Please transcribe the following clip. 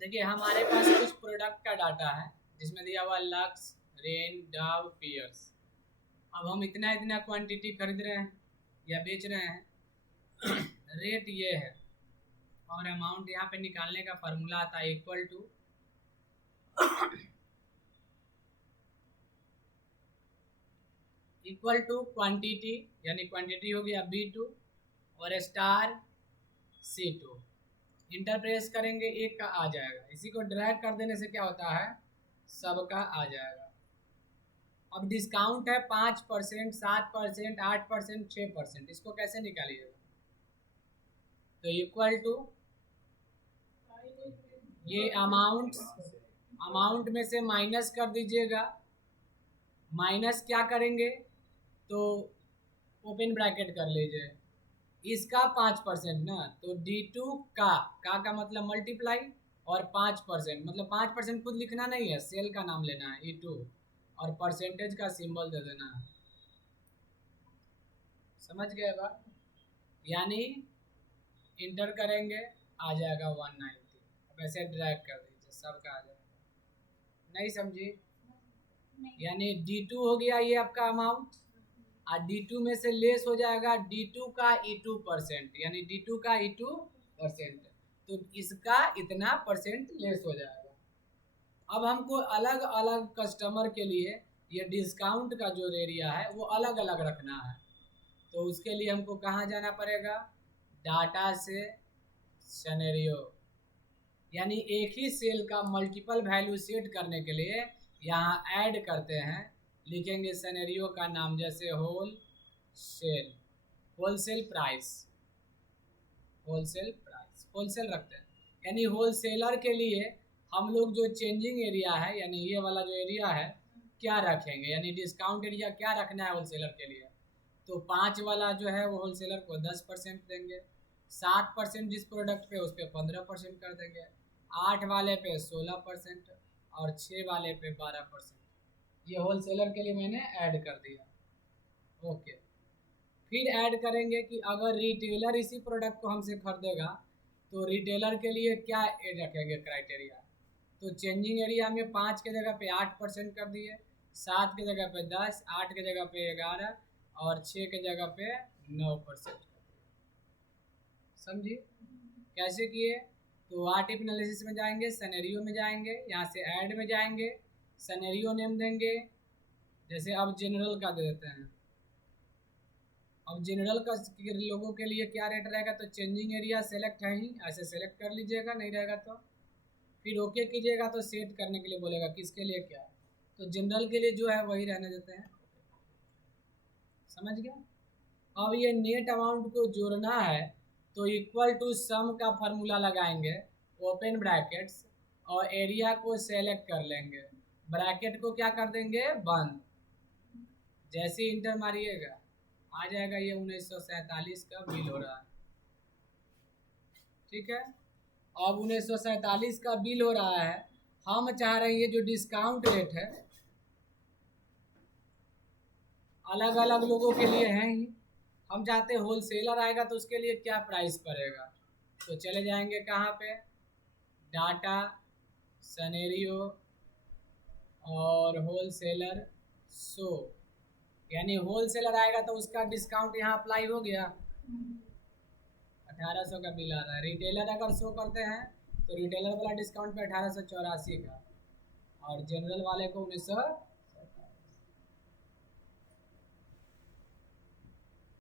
देखिए हमारे पास कुछ प्रोडक्ट का डाटा है जिसमें दिया हुआ लक्स, रेन, डव, पियर्स। अब हम इतना इतना क्वांटिटी खरीद रहे हैं या बेच रहे हैं। रेट ये है और अमाउंट यहाँ पे निकालने का फॉर्मूला आता है इक्वल टू क्वांटिटी, यानी क्वांटिटी हो गया B2 और स्टार C2। इंटर प्रेस करेंगे एक का आ जाएगा, इसी को ड्रैग कर देने से क्या होता है, सबका आ जाएगा। अब डिस्काउंट है 5%, 7%, 8%, 6%, इसको कैसे निकालिएगा? तो इक्वल टू ये अमाउंट में से माइनस कर दीजिएगा। माइनस क्या करेंगे तो ओपन ब्रैकेट कर लीजिए, इसका 5% ना, तो D2 का मतलब मल्टीप्लाई और 5%, मतलब 5% खुद लिखना नहीं है, सेल का नाम लेना है E2 और परसेंटेज का सिंबल दे देना है। समझ गए बात? यानी इंटर करेंगे आ जाएगा 190। अब ऐसे ड्रैग कर दीजिए सबका आ जाएगा। नहीं समझी? यानी D2 हो गया ये आपका अमाउंट, और D2 में से लेस हो जाएगा D2 का E2%, यानी D2 का E2%, तो इसका इतना परसेंट लेस हो जाएगा। अब हमको अलग अलग कस्टमर के लिए ये डिस्काउंट का जो एरिया है वो अलग अलग रखना है। तो उसके लिए हमको कहाँ जाना पड़ेगा, डाटा से सिनेरियो, यानी एक ही सेल का मल्टीपल वैल्यू सेट करने के लिए यहाँ ऐड करते हैं, लिखेंगे सिनेरियो का नाम, जैसे होलसेल प्राइस होलसेल रखते हैं। यानी होलसेलर के लिए हम लोग जो चेंजिंग एरिया है, यानी ये वाला जो एरिया है क्या रखेंगे, यानी डिस्काउंट एरिया क्या रखना है होलसेलर के लिए, तो 5 वाला जो है वो होलसेलर को 10% देंगे, 7% जिस प्रोडक्ट पे उस पर 15% कर देंगे, 8 वाले पे 16% और 6 वाले पे 12%। ये होलसेलर के लिए मैंने ऐड कर दिया। ओके, फिर ऐड करेंगे कि अगर रिटेलर इसी प्रोडक्ट को हमसे खरीदेगा तो रिटेलर के लिए क्या रखेंगे क्राइटेरिया, तो चेंजिंग एरिया में 5 के जगह पे 8% कर दिए, 7 के जगह पे 10, 8 के जगह पे 11 और 6 के जगह पे 9% कर दिए। समझी कैसे किए? तो व्हाट इफ एनालिसिस में जाएंगे, सिनेरियो में जाएंगे, यहाँ से ऐड में जाएंगे, सिनेरियो नेम देंगे, जैसे अब जनरल का दे देते हैं। अब जनरल का लोगों के लिए क्या रेट रहेगा, तो चेंजिंग एरिया सेलेक्ट है ही, ऐसे सेलेक्ट कर लीजिएगा, नहीं रहेगा तो फिर ओके कीजिएगा, तो सेट करने के लिए बोलेगा किसके लिए क्या, तो जनरल के लिए जो है वही रहने देते हैं। समझ गया? अब ये नेट अमाउंट को जोड़ना है तो इक्वल टू सम का फॉर्मूला लगाएंगे, ओपन ब्रैकेट्स, और एरिया को सेलेक्ट कर लेंगे, ब्रैकेट को क्या कर देंगे बंद, जैसे इंटर मारिएगा आ जाएगा ये 1947 का बिल हो रहा है। ठीक है, अब 1947 का बिल हो रहा है, हम चाह रहे हैं ये जो डिस्काउंट रेट है अलग अलग लोगों के लिए है ही, हम चाहते हैं होलसेलर आएगा तो उसके लिए क्या प्राइस पड़ेगा, तो चले जाएंगे कहाँ पे, डाटा, सिनेरियो और होलसेलर शो, यानी होलसेलर आएगा तो उसका डिस्काउंट यहाँ अप्लाई हो गया, 1800 का बिल आ रहा है। रिटेलर अगर शो करते हैं तो रिटेलर वाला डिस्काउंट पे 1884 का, और जनरल वाले को